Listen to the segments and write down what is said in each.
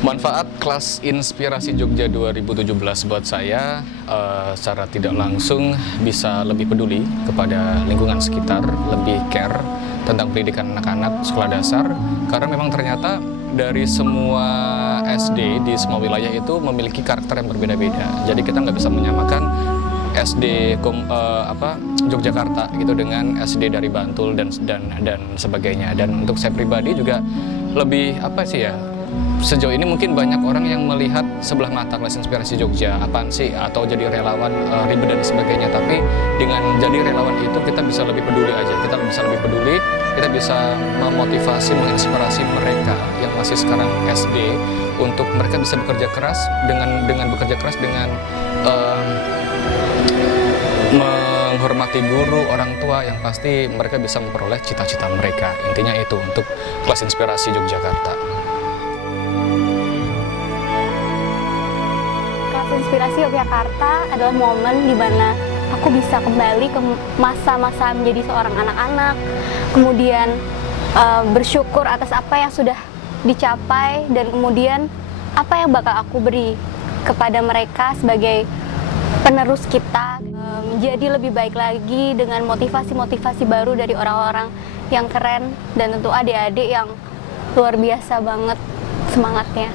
Manfaat kelas Inspirasi Jogja 2017 buat saya secara tidak langsung bisa lebih peduli kepada lingkungan sekitar, lebih care tentang pendidikan anak-anak sekolah dasar, karena memang ternyata dari semua SD di semua wilayah itu memiliki karakter yang berbeda-beda. Jadi kita nggak bisa menyamakan SD Yogyakarta gitu dengan SD dari Bantul dan sebagainya. Dan untuk saya pribadi juga lebih sejauh ini mungkin banyak orang yang melihat sebelah mata kelas Inspirasi Jogja, apaan sih, atau jadi relawan ribet dan sebagainya. Tapi dengan jadi relawan itu kita bisa lebih peduli aja, kita bisa lebih peduli, kita bisa memotivasi, menginspirasi mereka yang masih sekarang SD untuk mereka bisa bekerja keras dengan bekerja keras dengan menghormati guru, orang tua, yang pasti mereka bisa memperoleh cita-cita mereka. Intinya itu untuk kelas Inspirasi Yogyakarta. Inspirasi Yogyakarta adalah momen di mana aku bisa kembali ke masa-masa menjadi seorang anak-anak, kemudian bersyukur atas apa yang sudah dicapai, dan kemudian apa yang bakal aku beri kepada mereka sebagai penerus kita, menjadi lebih baik lagi dengan motivasi-motivasi baru dari orang-orang yang keren, dan tentu adik-adik yang luar biasa banget semangatnya.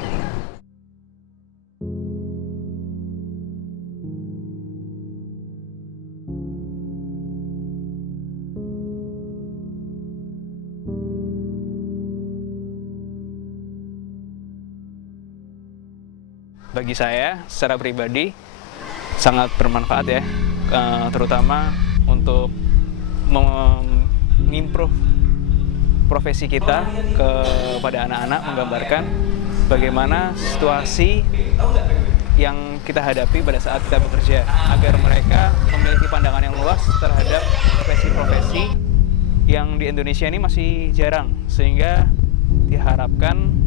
Bagi saya secara pribadi sangat bermanfaat ya, terutama untuk mengimprove profesi kita kepada anak-anak, menggambarkan bagaimana situasi yang kita hadapi pada saat kita bekerja, agar mereka memiliki pandangan yang luas terhadap profesi-profesi yang di Indonesia ini masih jarang, sehingga diharapkan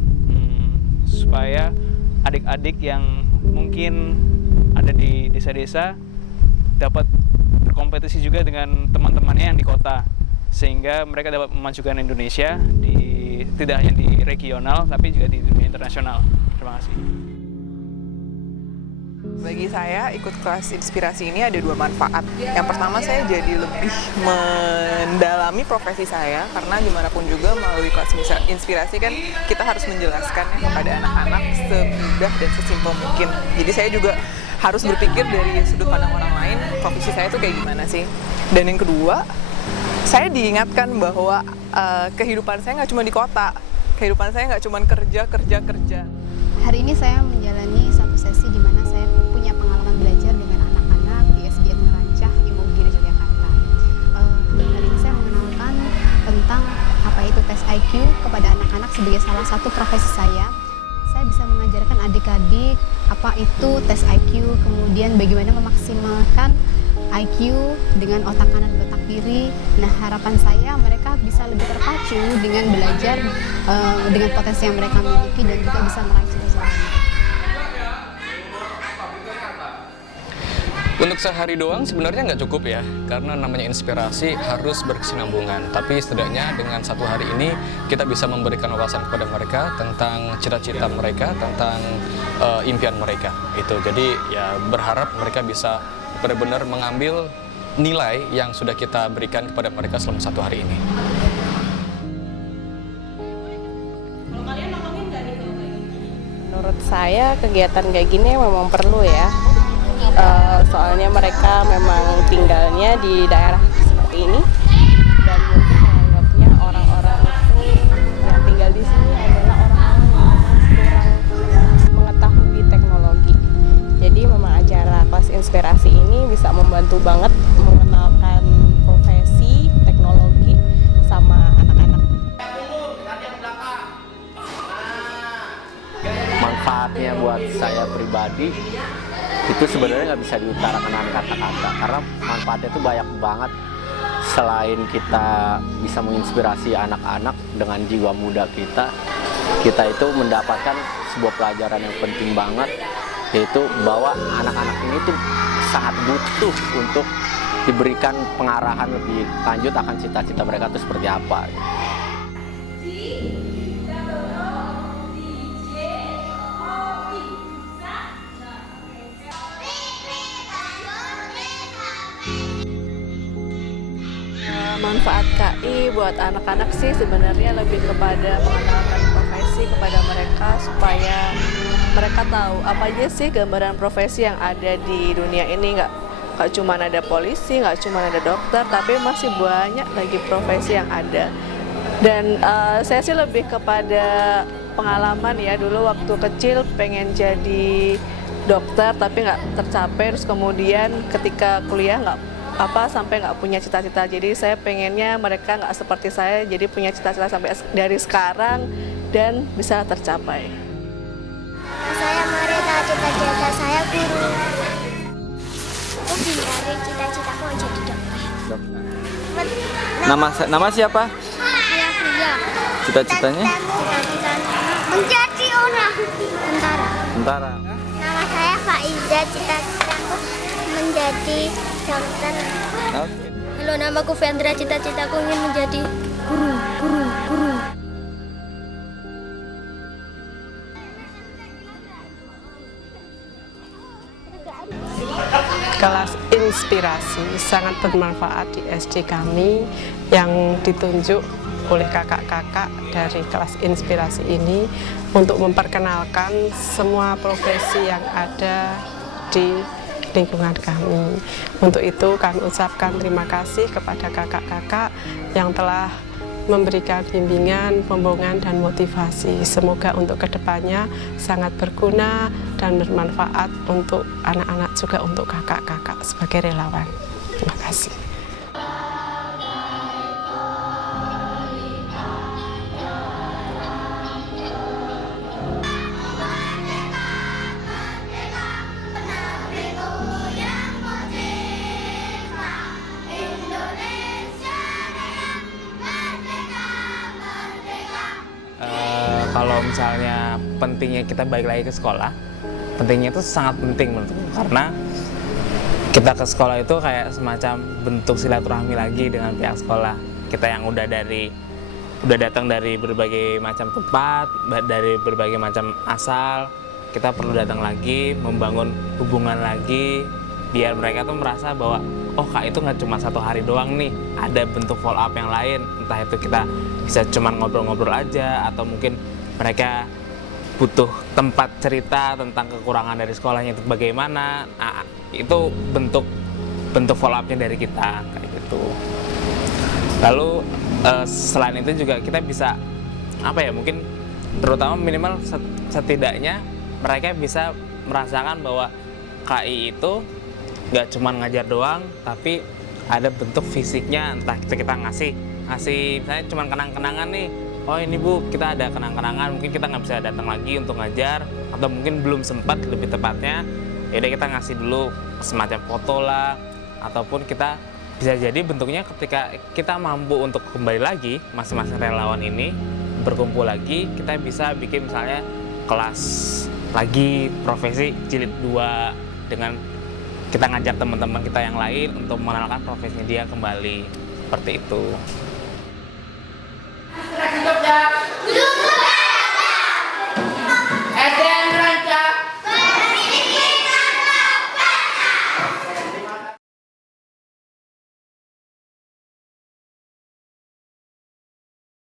supaya adik-adik yang mungkin ada di desa-desa dapat berkompetisi juga dengan teman-temannya yang di kota, sehingga mereka dapat memajukan Indonesia tidak hanya di regional tapi juga di dunia internasional. Terima kasih. Bagi saya, ikut kelas Inspirasi ini ada dua manfaat. Yang pertama, saya jadi lebih mendalami profesi saya, karena gimana pun juga melalui kelas Inspirasi kan kita harus menjelaskan kepada anak-anak semudah dan sesimpel mungkin. Jadi saya juga harus berpikir dari sudut pandang orang lain, profesi saya itu kayak gimana sih. Dan yang kedua, saya diingatkan bahwa kehidupan saya nggak cuma di kota, kehidupan saya nggak cuma kerja. Hari ini saya menjalani satu sesi di mana saya punya pengalaman belajar dengan anak-anak di SDN Merancah, Imogiri, Yogyakarta. Hari ini saya mengenalkan tentang apa itu tes IQ kepada anak-anak sebagai salah satu profesi saya. Saya bisa mengajarkan adik-adik apa itu tes IQ, kemudian bagaimana memaksimalkan IQ dengan otak kanan dan otak kiri. Nah, harapan saya mereka bisa lebih terpacu dengan belajar dengan potensi yang mereka miliki dan juga bisa meraih cita-cita. Untuk sehari doang sebenarnya nggak cukup ya, karena namanya inspirasi harus berkesinambungan. Tapi setidaknya dengan satu hari ini kita bisa memberikan wawasan kepada mereka tentang cita-cita mereka, tentang impian mereka. Itu jadi ya berharap mereka bisa benar-benar mengambil nilai yang sudah kita berikan kepada mereka selama satu hari ini. Kalau kalian nolongin nggak nih kalau kayak gini? Menurut saya kegiatan kayak gini memang perlu ya. Soalnya mereka memang tinggalnya di daerah seperti ini, dan mungkin menganggapnya orang-orang itu yang tinggal di sini adalah orang-orang yang kurang mengetahui teknologi. Jadi memang acara kelas Inspirasi ini bisa membantu banget mengenalkan profesi, teknologi sama anak-anak. Manfaatnya buat saya pribadi itu sebenarnya nggak bisa diutarakan dengan kata-kata, karena manfaatnya itu banyak banget. Selain kita bisa menginspirasi anak-anak dengan jiwa muda kita itu mendapatkan sebuah pelajaran yang penting banget, yaitu bahwa anak-anak ini tuh sangat butuh untuk diberikan pengarahan lebih lanjut akan cita-cita mereka itu seperti apa. manfaat KI buat anak-anak sih sebenarnya lebih kepada mengenalkan profesi kepada mereka supaya mereka tahu apa aja sih gambaran profesi yang ada di dunia ini. Nggak cuma ada polisi, nggak cuma ada dokter, tapi masih banyak lagi profesi yang ada. Dan saya sih lebih kepada pengalaman ya, dulu waktu kecil pengen jadi dokter tapi nggak tercapai, terus kemudian ketika kuliah sampai nggak punya cita-cita. Jadi saya pengennya mereka nggak seperti saya, jadi punya cita-cita sampai dari sekarang dan bisa tercapai. Saya Marita, cita-cita saya guru. Aku dari cita-citaku mau jadi dokter. Nama siapa? Iya. Cita-citanya? Menjadi orang Tentara. Nama saya Faiza, cita-citaku menjadi dokter. Oke. Halo, namaku Vendra, cita-citaku ingin menjadi guru. Kelas inspirasi sangat bermanfaat di SD kami yang ditunjuk oleh kakak-kakak dari kelas inspirasi ini untuk memperkenalkan semua profesi yang ada di lingkungan kami. Untuk itu kami ucapkan terima kasih kepada kakak-kakak yang telah memberikan bimbingan, pembongan, dan motivasi. Semoga untuk kedepannya sangat berguna dan bermanfaat untuk anak-anak, juga untuk kakak-kakak sebagai relawan. Terima kasih. Kalau misalnya pentingnya kita balik lagi ke sekolah, pentingnya itu sangat penting menurutku, karena kita ke sekolah itu kayak semacam bentuk silaturahmi lagi dengan pihak sekolah. Kita yang udah datang dari berbagai macam tempat, dari berbagai macam asal, kita perlu datang lagi, membangun hubungan lagi, biar mereka tuh merasa bahwa oh Kak itu nggak cuma 1 hari doang nih, ada bentuk follow up yang lain. Entah itu kita bisa cuma ngobrol-ngobrol aja, atau mungkin mereka butuh tempat cerita tentang kekurangan dari sekolahnya itu bagaimana. Nah, itu bentuk follow up-nya dari kita kayak gitu. Lalu selain itu juga kita bisa mungkin terutama minimal setidaknya mereka bisa merasakan bahwa KI itu nggak cuma ngajar doang, tapi ada bentuk fisiknya. Entah kita ngasih misalnya cuma kenang-kenangan nih, oh ini Bu kita ada kenang-kenangan, mungkin kita nggak bisa datang lagi untuk ngajar, atau mungkin belum sempat lebih tepatnya, yaudah kita ngasih dulu semacam foto lah, ataupun kita bisa jadi bentuknya ketika kita mampu untuk kembali lagi, masing-masing relawan ini berkumpul lagi, kita bisa bikin misalnya kelas lagi profesi jilid 2 dengan kita ngajak teman-teman kita yang lain untuk mengenalkan profesinya dia kembali, seperti itu.